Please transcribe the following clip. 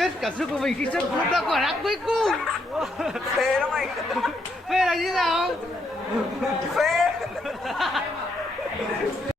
biết cảm xúc của mình khi sắp lúc đã quả đắng cuối cùng. Phê lắm anh. Phê là như nào? Phê